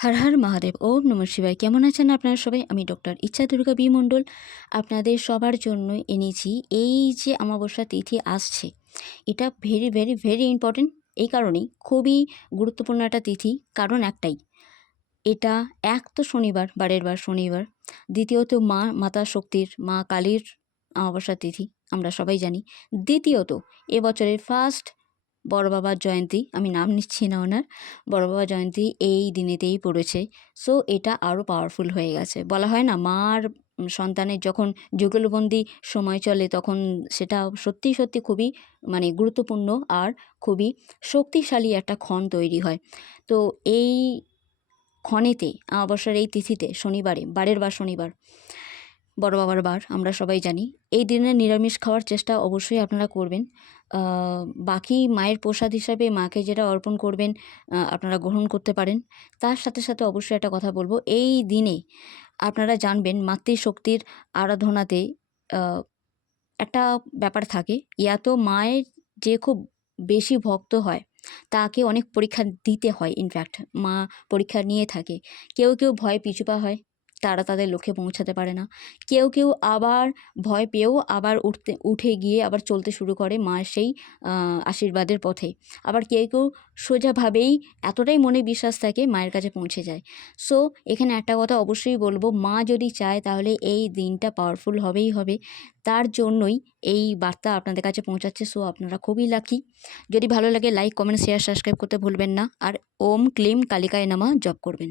হর হর মহাদেব, ওম নমঃ শিবায়। কেমন আছেন আপনারা সবাই? আমি ডক্টর ইচ্ছা দুর্গা বি মণ্ডল আপনাদের সবার জন্য এনেছি। এই যে অমাবস্যা তিথি আসছে, এটা ভেরি ভেরি ভেরি ইম্পর্টেন্ট। এই কারণেই খুবই গুরুত্বপূর্ণ একটা তিথি। কারণ একটাই, এটা এক তো শনিবার, বারের বার শনিবার। দ্বিতীয়ত মাতা শক্তির, মা কালীর অমাবস্যা তিথি, আমরা সবাই জানি। দ্বিতীয়ত এবছরের ফার্স্ট বড় বাবার জয়ন্তী, আমি নাম নিচ্ছি না ওনার, বড় বাবার জয়ন্তী এই দিনেতেই পড়েছে। সো এটা আরও পাওয়ারফুল হয়ে গেছে। বলা হয় না, মার সন্তানের যখন যুগলবন্দি সময় চলে, তখন সেটা সত্যি সত্যি খুবই গুরুত্বপূর্ণ আর খুবই শক্তিশালী একটা ক্ষণ তৈরি হয়। তো এই ক্ষণেতে, অবসর এই তিথিতে, শনিবারে, বারের বার শনিবার, বড় বাবার বার, আমরা সবাই জানি। এই দিনে নিরামিষ খাওয়ার চেষ্টা অবশ্যই আপনারা করবেন। বাকি মায়ের প্রসাদ হিসাবে মাকে যেটা অর্পণ করবেন, আপনারা গ্রহণ করতে পারেন। তার সাথে সাথে অবশ্যই একটা কথা বলবো, এই দিনে আপনারা জানবেন মাতৃশক্তির আরাধনাতে একটা ব্যাপার থাকে। ইয়া তো মায়ের যে খুব বেশি ভক্ত হয়, তাকে অনেক পরীক্ষা দিতে হয়। ইনফ্যাক্ট মা পরীক্ষা নিয়ে থাকে। কেউ কেউ ভয়ে পিছুপা হয়, তারা তাদের লক্ষ্যে পৌঁছাতে পারে না। কেউ কেউ আবার ভয় পেয়েও আবার উঠে গিয়ে আবার চলতে শুরু করে মায়ের সেই আশীর্বাদের পথে। আবার কেউ কেউ সোজাভাবেই এতটাই মনে বিশ্বাস থাকে, মায়ের কাছে পৌঁছে যায়। সো এখানে একটা কথা অবশ্যই বলবো, মা যদি চায় তাহলে এই দিনটা পাওয়ারফুল হবেই হবে। তার জন্যই এই বার্তা আপনাদের কাছে পৌঁছাচ্ছে। সো আপনারা খুবই লাকি। যদি ভালো লাগে লাইক, কমেন্ট, শেয়ার, সাবস্ক্রাইব করতে ভুলবেন না। আর ওম ক্লিম কালিকায় নামা জপ করবেন।